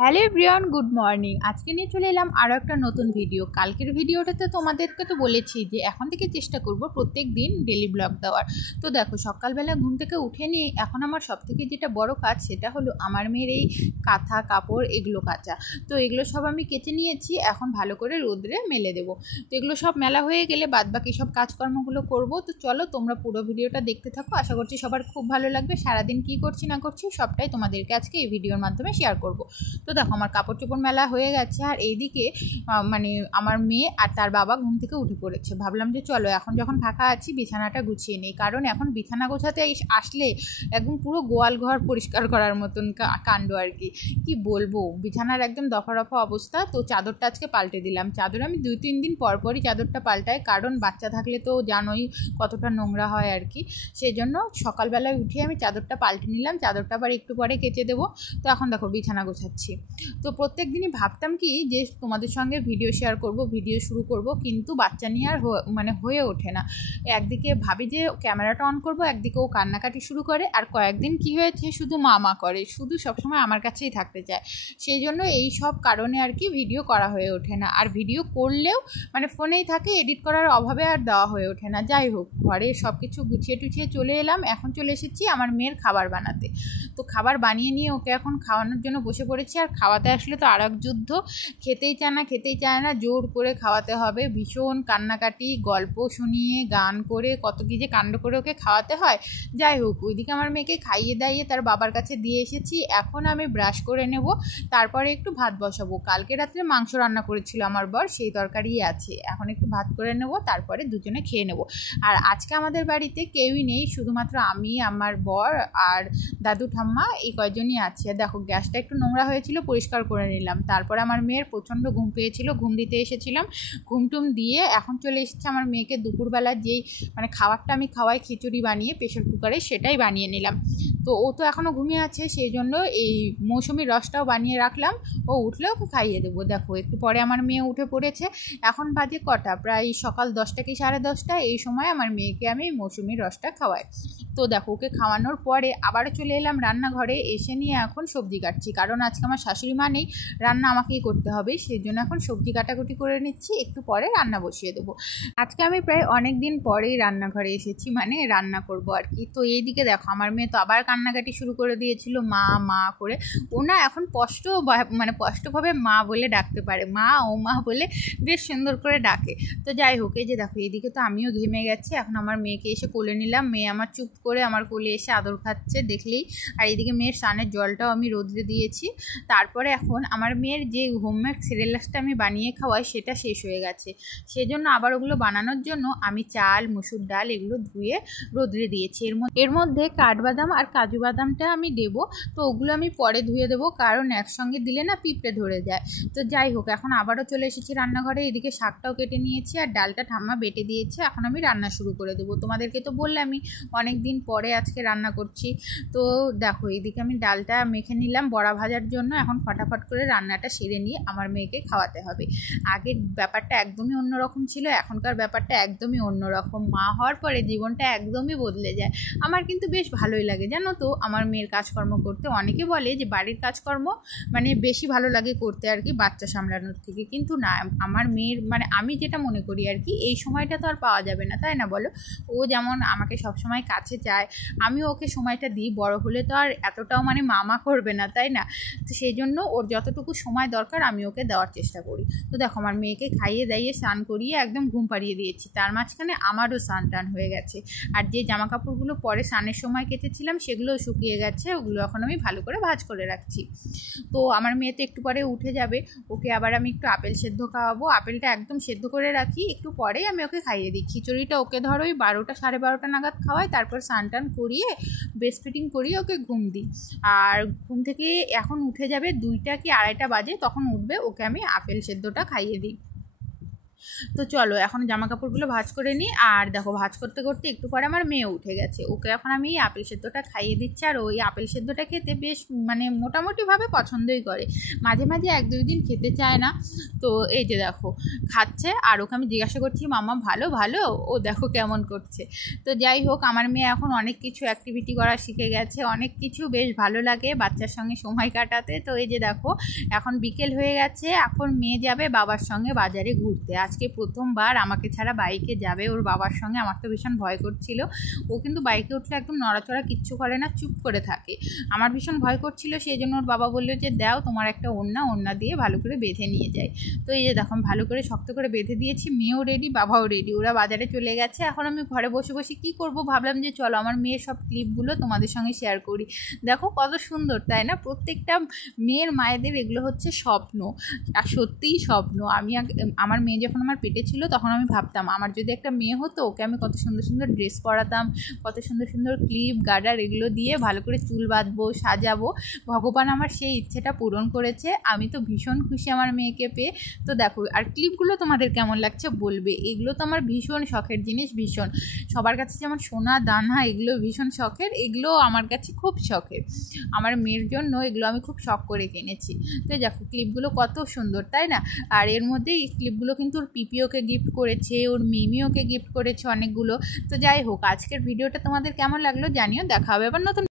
Hello everyone, good morning. আজকে নিয়ে চলে এলাম আরও একটা নতুন ভিডিও। কালকের ভিডিওটাতে তোমাদেরকে তো বলেছি যে এখন থেকে চেষ্টা করব প্রত্যেক দিন ডেলি ব্লগ দেওয়ার। তো দেখো, সকালবেলা ঘুম থেকে উঠে নিয়ে এখন আমার সবথেকে যেটা বড় কাজ সেটা হলো আমার মেয়ের এই কাঁথা কাপড় এগুলো কাচা। তো এগুলো সব আমি কেচে নিয়েছি, এখন ভালো করে রোদ্রে মেলে দেবো। তো এগুলো সব মেলা হয়ে গেলে বাদবাকি সব কাজকর্মগুলো করব। তো চলো তোমরা পুরো ভিডিওটা দেখতে থাকো, আশা করছি সবার খুব ভালো লাগবে। সারাদিন কী করছি না করছি সবটাই তোমাদেরকে আজকে এই ভিডিওর মাধ্যমে শেয়ার করব। তো দেখো, আমার কাপড় চোপড় মেলা হয়ে গেছে, আর এইদিকে মানে আমার মেয়ে আর তার বাবা ঘুম থেকে উঠে পড়েছে। ভাবলাম যে চলো এখন যখন ফাঁকা আছি বিছানাটা গুছিয়ে নিই, কারণ এখন বিছানা গোছাতে আসলে একদম পুরো গোয়াল ঘর পরিষ্কার করার মতন কাণ্ড আর কি। কি বলবো, বিছানার একদম দফা রফা অবস্থা। তো চাদরটা আজকে পাল্টে দিলাম। চাদর আমি 2-3 দিন পরই চাদরটা পাল্টাই, কারণ বাচ্চা থাকলে তো জানোই কতটা নোংরা হয় আর কি। সেই জন্য সকালবেলায় উঠে আমি চাদরটা পাল্টে নিলাম, চাদরটা আবার একটু পরে কেচে দেবো। তো এখন দেখো বিছানা গোছাচ্ছি। তো প্রত্যেক দিনই ভাবতাম কি যে তোমাদের সঙ্গে ভিডিও শেয়ার করব, ভিডিও শুরু করব, কিন্তু বাচ্চা নিয়ে আর হয়ে ওঠে না। একদিকে ভাবি যে ক্যামেরাটা অন করব, একদিকে ও কান্নাকাটি শুরু করে, আর কয়েকদিন কি হয়েছে শুধু মা করে, শুধু সবসময় আমার কাছেই থাকতে চায়। সেই জন্য এই সব কারণে আর কি ভিডিও করা হয়ে ওঠে না। আর ভিডিও করলেও ফোনেই থাকে, এডিট করার অভাবে আর দেওয়া হয়ে ওঠে না। যাই হোক, ঘরে সব কিছু গুছিয়ে টুছিয়ে চলে এলাম। এখন চলে এসেছি আমার মেয়ের খাবার বানাতে। তো খাবার বানিয়ে নিয়ে ওকে এখন খাওয়ানোর জন্য বসে পড়েছি। আর খাওয়াতে আসলে তো আর এক যুদ্ধ। খেতেই চায় না, জোর করে খাওয়াতে হবে। ভীষণ কান্নাকাটি, গল্প শুনিয়ে গান করে কত কী যে কাণ্ড করে ওকে খাওয়াতে হয়। যাই হোক, ওইদিকে আমার মেয়েকে খাইয়ে দাইয়ে তার বাবার কাছে দিয়ে এসেছি। এখন আমি ব্রাশ করে নেব, তারপরে একটু ভাত বসাবো। কালকে রাত্রে মাংস রান্না করেছিল আমার বর, সেই তরকারিই আছে। এখন একটু ভাত করে নেব, তারপরে দুজনে খেয়ে নেব। আর আজকে আমাদের বাড়িতে কেউই নেই, শুধুমাত্র আমি, আমার বর আর দাদু ঠাম্মা, এই কয়জনই আছে। দেখো, গ্যাসটা একটু নোংরা হয়েছিল, পরিষ্কার করে নিলাম। তারপরে আমার মেয়ের প্রচণ্ড ঘুম পেয়েছিল, ঘুম দিতে এসেছিলাম। ঘুমটুম দিয়ে এখন চলে এসেছে আমার মেয়েকে দুপুরবেলা যেই খাবারটা আমি খাওয়াই খিচুড়ি বানিয়ে প্রেশার কুকারে, সেটাই বানিয়ে নিলাম। তো ও তো এখনও ঘুমিয়ে আছে, সেই জন্য এই মৌসুমি রসটাও বানিয়ে রাখলাম। ও উঠলে ওকে খাইয়ে দেবো। দেখো, একটু পরে আমার মেয়ে উঠে পড়েছে। এখন বাজে কটা, প্রায় সকাল 10টা কি 10:30। এই সময় আমার মেয়েকে আমি মৌসুমি রসটা খাওয়াই। তো দেখো, ওকে খাওয়ানোর পরে আবারও চলে এলাম রান্নাঘরে। এসে নিয়ে এখন সবজি কাটছি, কারণ আজকে আমার শাশুড়ি মা নেই, রান্না আমাকেই করতে হবে। সেই জন্য এখন সবজি কাটাকুটি করে নিচ্ছি, একটু পরে রান্না বসিয়ে দেবো। আজকে আমি প্রায় অনেক দিন পরেই রান্নাঘরে এসেছি, রান্না করব আর কি। তো এইদিকে দেখো, আমার মেয়ে তো আবার কান্নাকাটি শুরু করে দিয়েছিল মা করে। ও না এখন স্পষ্টভাবে মা বলে ডাকতে পারে, মা ও মা বলে বেশ সুন্দর করে ডাকে। তো যাই হোক, এই যে দেখো, এইদিকে তো আমিও ঘেমে গেছি। এখন আমার মেয়েকে এসে কোলে নিলাম। মেয়ে আমার চুপ করে আমার কোলে এসে আদর খাচ্ছে দেখলেই। আর এইদিকে মেয়ের স্নানের জলটাও আমি রোদ্রে দিয়েছি। তারপরে এখন আমার মেয়ের যে হোমমেড সিরিয়ালসটা আমি বানিয়ে খাওয়াই, সেটা শেষ হয়ে গেছে। সেজন্য আবার ওগুলো বানানোর জন্য আমি চাল, মুসুর ডাল এগুলো ধুয়ে রোদ্রে দিয়েছি। এর মধ্যে কাঠবাদাম আর কাজু বাদামটা আমি দেবো। তো ওগুলো আমি পরে ধুয়ে দেবো, কারণ একসঙ্গে দিলে না পিঁপড়ে ধরে যায়। তো যাই হোক, এখন আবারও চলে এসেছি রান্নাঘরে। এদিকে শাকটাও কেটে নিয়েছি, আর ডালটা ঠাম্মা বেটে দিয়েছে। এখন আমি রান্না শুরু করে দেবো। তোমাদেরকে তো বললামই অনেক দিন পরে আজকে রান্না করছি। তো দেখো, এইদিকে আমি ডালটা মেখে নিলাম বড়া ভাজার জন্য। এখন ফটাফট করে রান্নাটা সেরে নিয়ে আমার মেয়েকে খাওয়াতে হবে। আগের ব্যাপারটা একদমই অন্যরকম ছিল, এখনকার ব্যাপারটা একদমই অন্যরকম। মা হওয়ার পরে জীবনটা একদমই বদলে যায়। আমার কিন্তু বেশ ভালোই লাগে জানো তো আমার মেয়ের কাজকর্ম করতে। অনেকে বলে যে বাড়ির কাজকর্ম বেশি ভালো লাগে করতে আর কি, বাচ্চা সামলানোর থেকে। কিন্তু না, আমার মেয়ের আমি যেটা মনে করি আর কি, এই সময়টা তো আর পাওয়া যাবে না, তাই না বলো? ও যেমন আমাকে সবসময় কাছে চায়, আমি ওকে সময়টা দিই। বড় হলে তো আর এতটাও মামা করবে না, তাই না? তো সেই জন্য ওর যতটুকু সময় দরকার আমি ওকে দেওয়ার চেষ্টা করি। তো দেখো, আমার মেয়েকে খাইয়ে দাইয়ে স্নান করিয়ে একদম ঘুম পাড়িয়ে দিয়েছি। তার মাঝখানে আমারও স্নান টান হয়ে গেছে। আর যে জামা কাপড়গুলো পরে স্নানের সময় কেচেছিলাম সেগুলোও শুকিয়ে গেছে, ওগুলো এখন আমি ভালো করে ভাঁজ করে রাখছি। তো আমার মেয়ে তো একটু পরে উঠে যাবে, ওকে আবার আমি একটু আপেল সেদ্ধ খাওয়াবো। আপেলটা একদম সেদ্ধ করে রাখি, একটু পরেই আমি ওকে খাইয়ে দিই। খিচুড়িটা ওকে ধরো ওই 12টা 12:30 নাগাদ খাওয়াই, তারপর স্নান টান করিয়ে ব্রেস্ট ফিডিং করিয়ে ওকে ঘুম দিই। আর ঘুম থেকে এখন উঠে যাবে 2টা কি 2:30 বাজে, তখন উঠবে, ওকে আমি আপেল সেদ্ধটা খাইয়ে দিই। তো চলো এখন জামা কাপড়গুলো ভাঁজ করে নিই। আর দেখো ভাঁজ করতে করতে একটু পরে আমার মেয়ে উঠে গেছে, ওকে এখন আমি এই আপেল সেদ্ধটা খাইয়ে দিচ্ছি। আর ওই আপেল সেদ্ধটা খেতে বেশ মানে মোটামুটিভাবে পছন্দই করে, মাঝে মাঝে 1-2 দিন খেতে চায় না। তো এই যে দেখো খাচ্ছে, আর ওকে আমি জিজ্ঞাসা করছি মামা ভালো ভালো, ও দেখো কেমন করছে। তো যাই হোক আমার মেয়ে এখন অনেক কিছু অ্যাক্টিভিটি করা শিখে গেছে, অনেক কিছু বেশ ভালো লাগে বাচ্চার সঙ্গে সময় কাটাতে। তো এই যে দেখো এখন বিকেল হয়ে গেছে, এখন মেয়ে যাবে বাবার সঙ্গে বাজারে ঘুরতে। আজকে প্রথমবার আমাকে ছাড়া বাইকে যাবে ওর বাবার সঙ্গে, আমার তো ভীষণ ভয় করছিল। ও কিন্তু বাইকে উঠলে একদম নড়াচড়া কিচ্ছু করে না, চুপ করে থাকে। আমার ভীষণ ভয় করছিল, সেই জন্য ওর বাবা বললো যে দাও তোমার একটা ওড়না দিয়ে ভালো করে বেঁধে নিয়ে যায়। তো এই যে দেখো ভালো করে শক্ত করে বেঁধে দিয়েছি, মেয়েও রেডি বাবাও রেডি, ওরা বাজারে চলে গেছে। এখন আমি ঘরে বসে বসে কী করব, ভাবলাম যে চলো আমার মেয়ের সব ক্লিপগুলো তোমাদের সঙ্গে শেয়ার করি। দেখো কত সুন্দর তাই না, প্রত্যেকটা মেয়ের মায়েদের এগুলো হচ্ছে স্বপ্ন, আর সত্যিই স্বপ্ন। আমার মেয়ে যখন আমার পেটে ছিল তখন আমি ভাবতাম আমার যদি একটা মেয়ে হতো, ওকে আমি কত সুন্দর সুন্দর ড্রেস পরাতাম, কত সুন্দর সুন্দর ক্লিপ গার্ডার এগুলো দিয়ে ভালো করে চুল বাঁধবো, সাজাবো। ভগবান আমার সেই ইচ্ছেটা পূরণ করেছে, আমি তো ভীষণ খুশি আমার মেয়েকে পেয়ে। তো দেখো আর ক্লিপগুলো তোমাদের কেমন লাগছে বলবে, এগুলো তো আমার ভীষণ শখের জিনিস, ভীষণ। সবার কাছে যেমন সোনা দানা এগুলো ভীষণ শখের, এগুলো আমার কাছে খুব শখের। আমার মেয়ের জন্য এগুলো আমি খুব শখ করে কিনেছি। তো দেখো ক্লিপগুলো কত সুন্দর তাই না। আর এর মধ্যে এই ক্লিপগুলো কিন্তু ওর পিপিওকে গিফট করেছে, ওর মিমিওকে গিফট করেছে অনেকগুলো। তো যাই হোক আজকের ভিডিওটা তোমাদের কেমন লাগলো জানিও, দেখা হবে আবার নতুন